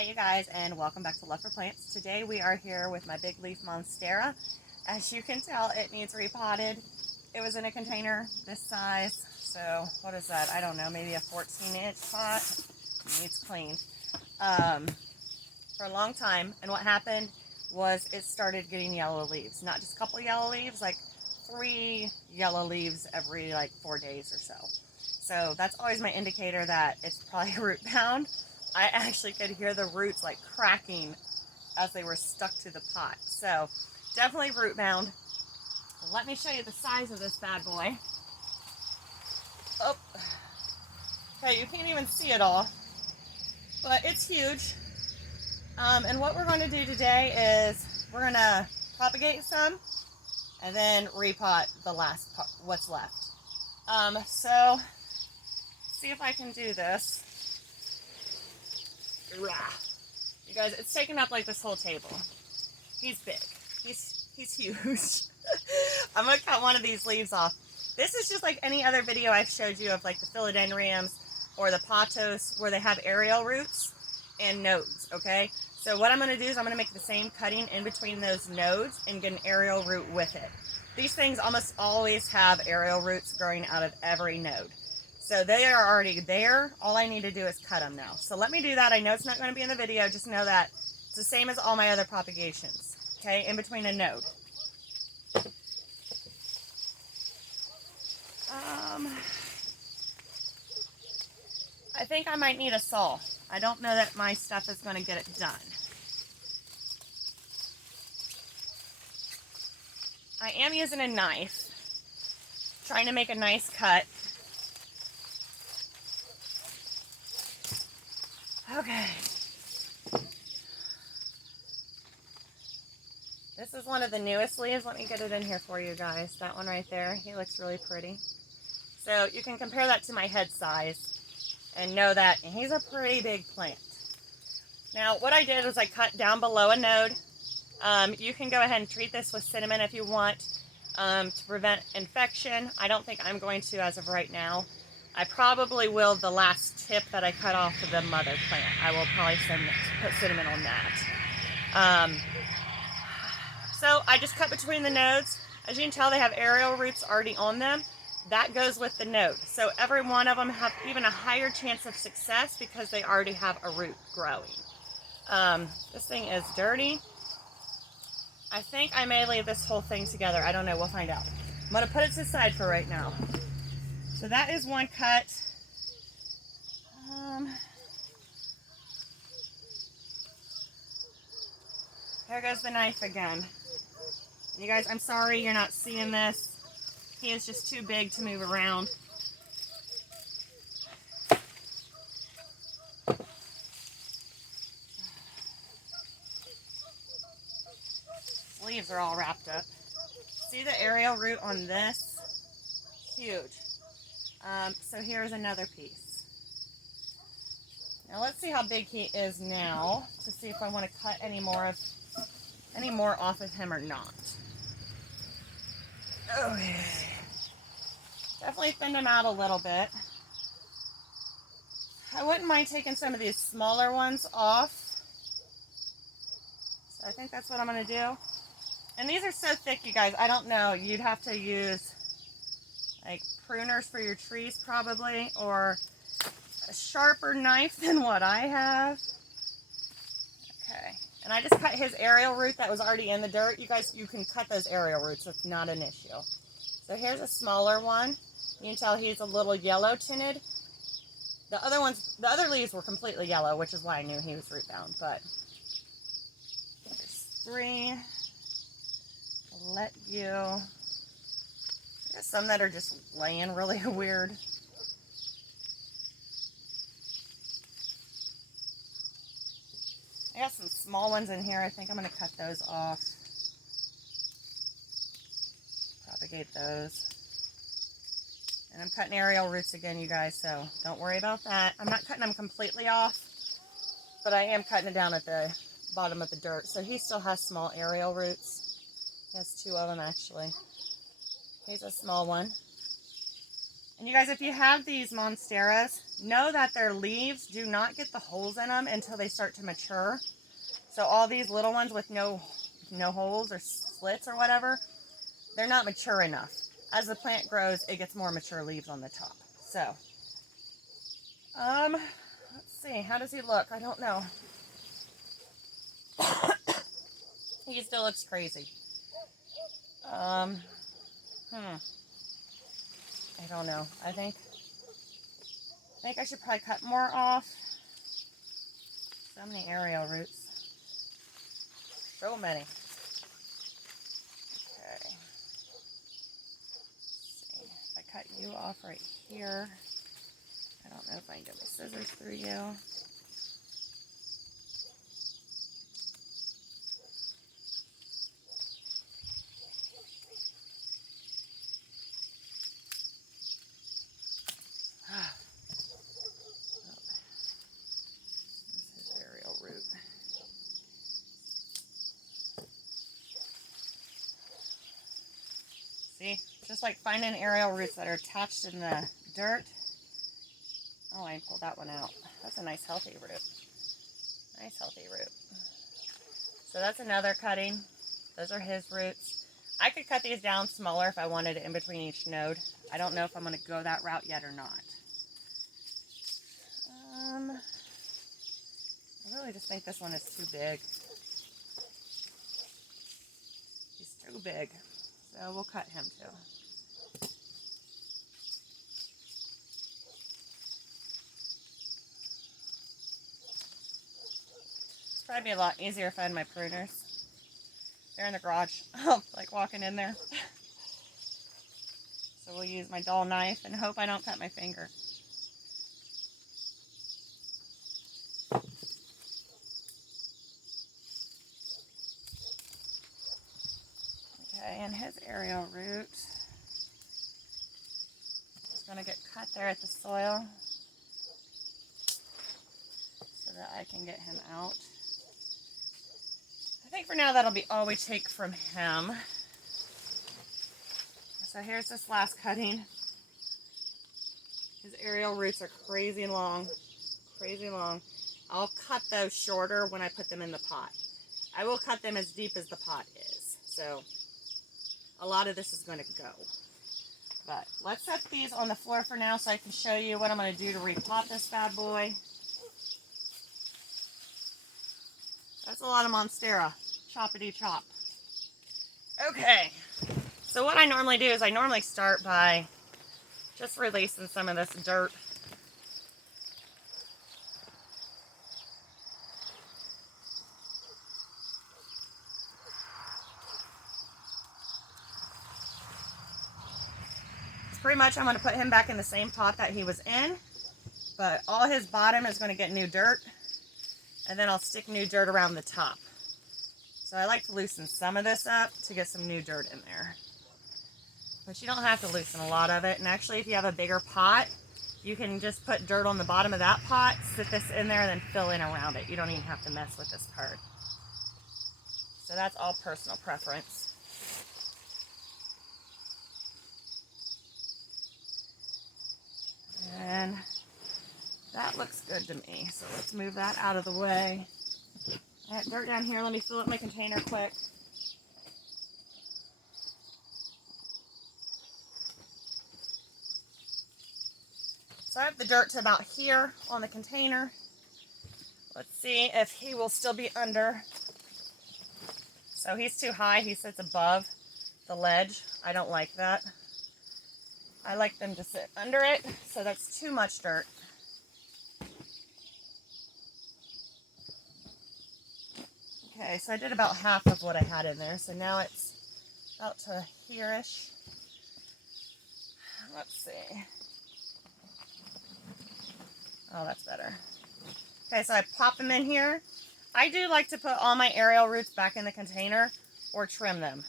Hey you guys, and welcome back to Love for Plants. Today we are here with my big leaf Monstera. As you can tell, it needs repotted. It was in a container this size, so what is that? I don't know, maybe a 14-inch pot. It needs cleaned for a long time. And what happened was it started getting yellow leaves. Not just a couple yellow leaves, like 3 yellow leaves every like 4 days or so. So that's always my indicator that it's probably root bound. I actually could hear the roots like cracking as they were stuck to the pot. So definitely root bound. Let me show you the size of this bad boy. Oh, okay, you can't even see it all, but it's huge. And what we're going to do today is we're going to propagate some and then repot the last part, what's left. So see if I can do this. You guys, it's taken up like this whole table. He's big. He's huge. I'm gonna cut one of these leaves off. This is just like any other video I've showed you of like the philodendrons or the pothos where they have aerial roots and nodes, okay? So what I'm gonna do is I'm gonna make the same cutting in between those nodes and get an aerial root with it. These things almost always have aerial roots growing out of every node. So they are already there. All I need to do is cut them now. So let me do that. I know it's not going to be in the video. Just know that it's the same as all my other propagations. Okay, in between a node. I think I might need a saw. I don't know that my stuff is going to get it done. I am using a knife, trying to make a nice cut. Okay. This is one of the newest leaves. Let me get it in here for you guys. That one right there. He looks really pretty. So you can compare that to my head size and know that he's a pretty big plant. Now what I did was I cut down below a node. You can go ahead and treat this with cinnamon if you want to prevent infection. I don't think I'm going to as of right now. I probably will the last tip that I cut off of the mother plant. I will probably put cinnamon on that. So I just cut between the nodes. As you can tell, they have aerial roots already on them. That goes with the node. So every one of them have even a higher chance of success because they already have a root growing. This thing is dirty. I think I may leave this whole thing together. I don't know. We'll find out. I'm going to put it to the side for right now. So that is one cut. There goes the knife again. You guys, I'm sorry you're not seeing this. He is just too big to move around. These leaves are all wrapped up. See the aerial root on this? Huge. So here's another piece. Now let's see how big he is now to see if I want to cut any more off of him or not. Okay. Definitely thinned him out a little bit. I wouldn't mind taking some of these smaller ones off. So I think that's what I'm going to do. And these are so thick, you guys. I don't know. You'd have to use like pruners for your trees probably, or a sharper knife than what I have. Okay. And I just cut his aerial root that was already in the dirt. You guys, you can cut those aerial roots. It's not an issue. So here's a smaller one. You can tell he's a little yellow tinted. The other leaves were completely yellow, which is why I knew he was root bound. But there's 3. I'll let you. There's some that are just laying really weird. I got some small ones in here. I think I'm going to cut those off. Propagate those. And I'm cutting aerial roots again, you guys, so don't worry about that. I'm not cutting them completely off, but I am cutting it down at the bottom of the dirt. So he still has small aerial roots. He has 2 of them, actually. Here's a small one. And you guys, if you have these Monsteras, know that their leaves do not get the holes in them until they start to mature. So all these little ones with no holes or slits or whatever, they're not mature enough. As the plant grows, it gets more mature leaves on the top. So, let's see, how does he look? I don't know. He still looks crazy. I don't know. I think I should probably cut more off. So many aerial roots. So many. Okay. Let's see. If I cut you off right here, I don't know if I can get my scissors through you. See, just like finding aerial roots that are attached in the dirt. Oh, I pulled that one out. That's a nice healthy root. Nice healthy root. So that's another cutting. Those are his roots. I could cut these down smaller if I wanted it in between each node. I don't know if I'm going to go that route yet or not. I really just think this one is too big. He's too big. So we'll cut him too. It's probably be a lot easier if I had my pruners. They're in the garage. Like walking in there. So we'll use my dull knife and hope I don't cut my finger. Okay, and his aerial root is going to get cut there at the soil so that I can get him out. I think for now that'll be all we take from him. So here's this last cutting. His aerial roots are crazy long, crazy long. I'll cut those shorter when I put them in the pot. I will cut them as deep as the pot is. So a lot of this is going to go. But let's set these on the floor for now so I can show you what I'm going to do to repot this bad boy. That's a lot of Monstera. Choppity chop. Okay. So what I normally do is I normally start by just releasing some of this dirt. Pretty much I'm going to put him back in the same pot that he was in, but all his bottom is going to get new dirt, and then I'll stick new dirt around the top. So I like to loosen some of this up to get some new dirt in there. But you don't have to loosen a lot of it, and actually if you have a bigger pot, you can just put dirt on the bottom of that pot, sit this in there, and then fill in around it. You don't even have to mess with this part. So that's all personal preference. And that looks good to me. So let's move that out of the way. I got dirt down here. Let me fill up my container quick. So I have the dirt to about here on the container. Let's see if he will still be under. So he's too high. He sits above the ledge. I don't like that. I like them to sit under it, so that's too much dirt. Okay, so I did about half of what I had in there, so now it's about to here-ish. Let's see. Oh, that's better. Okay, so I pop them in here. I do like to put all my aerial roots back in the container or trim them.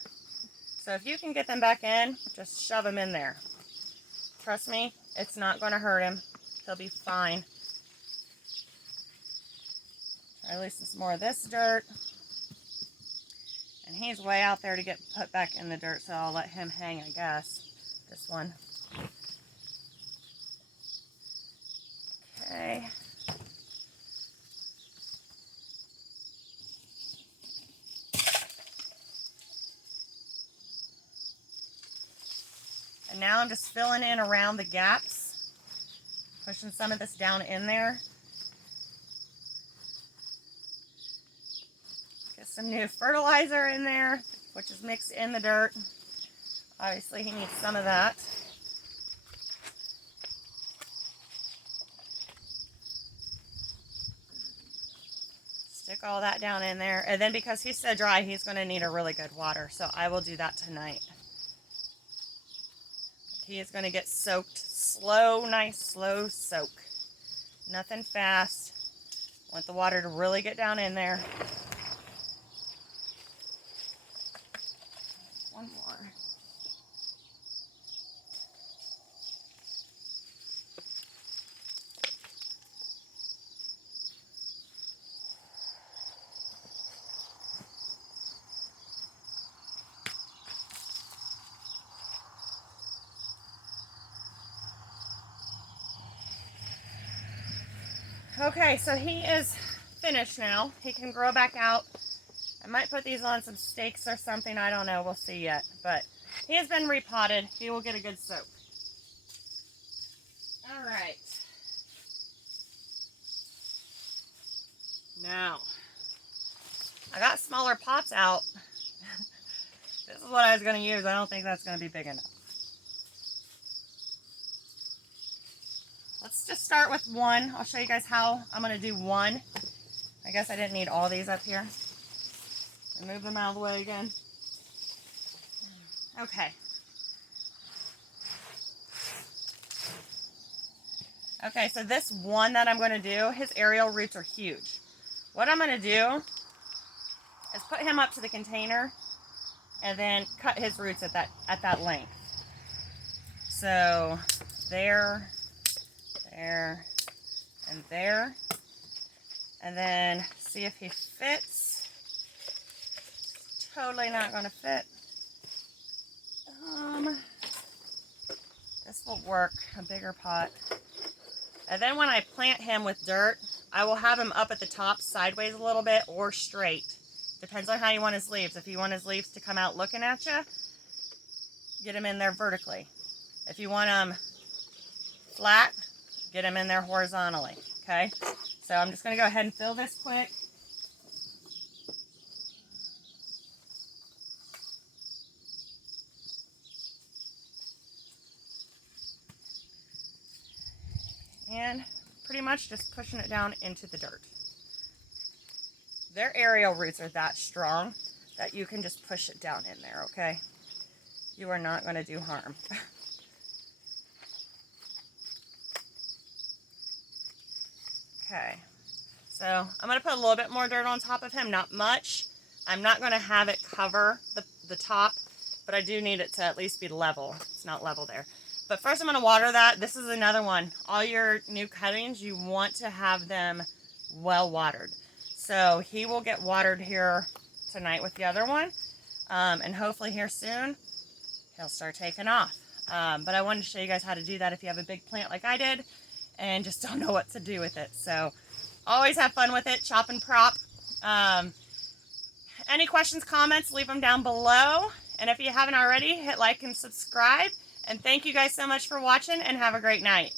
So if you can get them back in, just shove them in there. Trust me, it's not going to hurt him. He'll be fine. Try to loosen some more of this dirt. And he's way out there to get put back in the dirt, so I'll let him hang, I guess. This one. Okay. And now I'm just filling in around the gaps, pushing some of this down in there. Get some new fertilizer in there, which is mixed in the dirt. Obviously, he needs some of that. Stick all that down in there. And then because he's so dry, he's going to need a really good water. So I will do that tonight. He is going to get soaked slow, nice slow soak. Nothing fast. Want the water to really get down in there. One more. Okay, so he is finished now. He can grow back out. I might put these on some stakes or something. I don't know. We'll see yet. But he has been repotted. He will get a good soak. All right. Now, I got smaller pots out. This is what I was going to use. I don't think that's going to be big enough. Let's just start with one. I'll show you guys how I'm going to do one. I guess I didn't need all these up here. Move them out of the way again. Okay. Okay, so this one that I'm going to do, his aerial roots are huge. What I'm going to do is put him up to the container and then cut his roots at that length. So there, there, and there. And then see if he fits. Totally not going to fit. This will work, a bigger pot. And then when I plant him with dirt, I will have him up at the top sideways a little bit or straight. Depends on how you want his leaves. If you want his leaves to come out looking at you, get him in there vertically. If you want them flat, get him in there horizontally, okay? So I'm just going to go ahead and fill this quick. And pretty much just pushing it down into the dirt. Their aerial roots are that strong that you can just push it down in there, okay? You are not going to do harm. Okay, so I'm going to put a little bit more dirt on top of him, not much. I'm not going to have it cover the top, but I do need it to at least be level. It's not level there. But first I'm going to water that. This is another one. All your new cuttings, you want to have them well watered. So he will get watered here tonight with the other one. And hopefully here soon, he'll start taking off. But I wanted to show you guys how to do that if you have a big plant like I did and just don't know what to do with it. So always have fun with it, chop and prop. Any questions, comments, leave them down below. And if you haven't already, hit like and subscribe. And thank you guys so much for watching and have a great night.